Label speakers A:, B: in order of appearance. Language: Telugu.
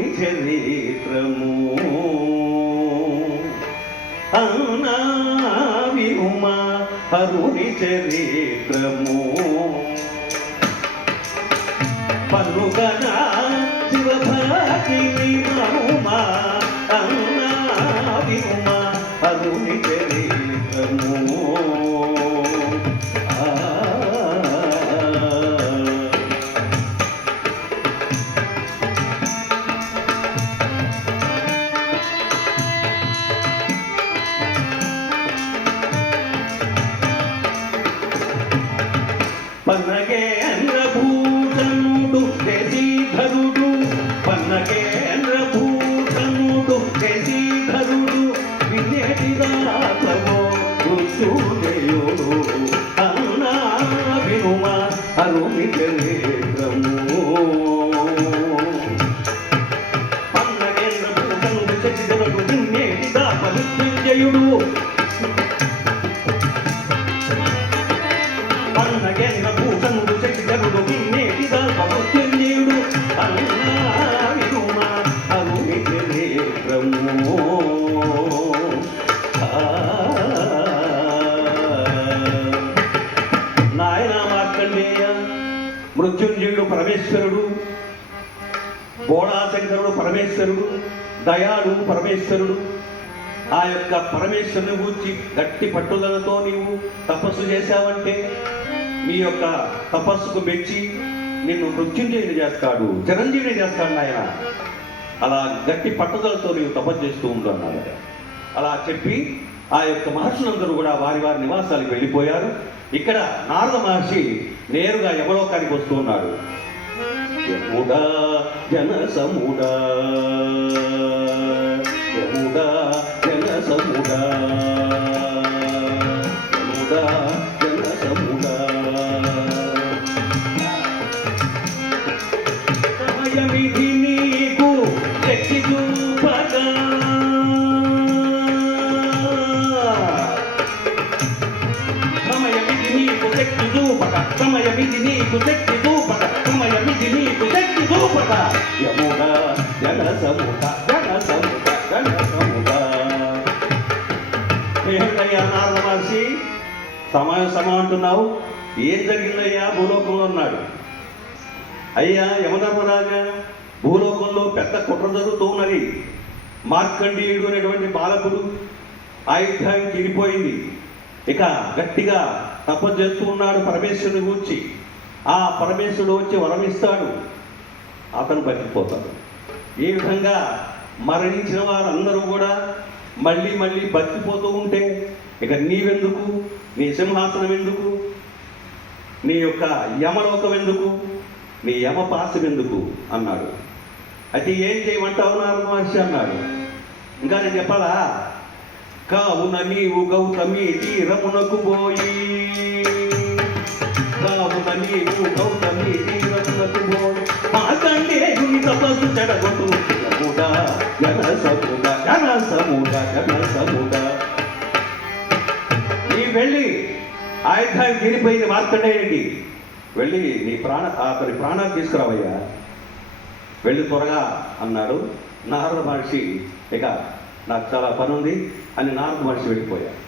A: అరుని చరిత్రము. అవునా వినుమా అరుని చరిత్రము. పన్నుగన శివభాగిని మనుమా మృత్యుంజయుడు అన్నా వినుమ అరుమి చరిత్రము పన్నగేంద్రభూషణుడు శశిధరుడు వినేటి దాప మృత్యుంజయుడు పరమేశ్వరుడు బోళాశంకరుడు పరమేశ్వరుడు దయాడు పరమేశ్వరుడు. ఆ యొక్క పరమేశ్వరుని గూర్చి గట్టి పట్టుదలతో నీవు తపస్సు చేశావంటే నీ యొక్క తపస్సుకు మెచ్చి నిన్ను మృత్యుంజయుని చేస్తాడు చిరంజీవిని చేస్తాడు ఆయన అలా గట్టి పట్టుదలతో నీవు తపస్సు చేస్తూ ఉండు అన్నాడు అలా చెప్పి ఆ యొక్క మహర్షులందరూ కూడా వారి వారి నివాసాలకు వెళ్ళిపోయారు. ఇక్కడ నారద మహర్షి నేరుగా యమలోకానికి వస్తూ ఉన్నాడు యముడా జన సముడా. యముడా జన సముడా. చూపక సమయమిది నీకు శక్తి చూపక సమయమిది నీకు శక్తి చూపక యముడ జన సముట జన సముట జన సముద. ఏమిటయ్యా నారద మహర్షి సమయం సమ అంటున్నావు? ఏం జరిగిందయ్యా? భూలోకంలో ఉన్నాడు. అయ్యా యమధర్మరాజా భూలోకంలో పెద్ద కుట్ర జరుగుతూ ఉన్నది. మార్కండేయుడు అనేటువంటి బాలకుడు ఆయుధ్యానికి తిరిగిపోయింది ఇక గట్టిగా తపస్సు చేస్తూ ఉన్నాడు పరమేశ్వరుని గురించి. ఆ పరమేశ్వరుడు వచ్చి వరమిస్తాడు. అతను బతికిపోతాడు. ఈ విధంగా మరణించిన వారందరూ కూడా మళ్ళీ మళ్ళీ బతికిపోతూ ఉంటే ఇక నీవెందుకు? నీ సింహాసనం ఎందుకు? నీ యొక్క యమలోకం ఎందుకు? నీ యమపాసం ఎందుకు? అన్నాడు. అయితే ఏం చేయమంటావు నారద మహర్షి అన్నాడు. ఇంకా నేను చెప్పాలా? కావున నీవు గౌతమి తీరమునకు పోయి వెళ్ళి ఆయుధాన్ని తీరిపోయింది మార్కండేయుడికి వెళ్ళి నీ ప్రాణ అతని ప్రాణాలు తీసుకురావయ్యా. వెళ్ళి త్వరగా అన్నాడు. నారద మహర్షి ఇక నాకు చాలా పని ఉంది అని నారద మహర్షి వెళ్ళిపోయాడు.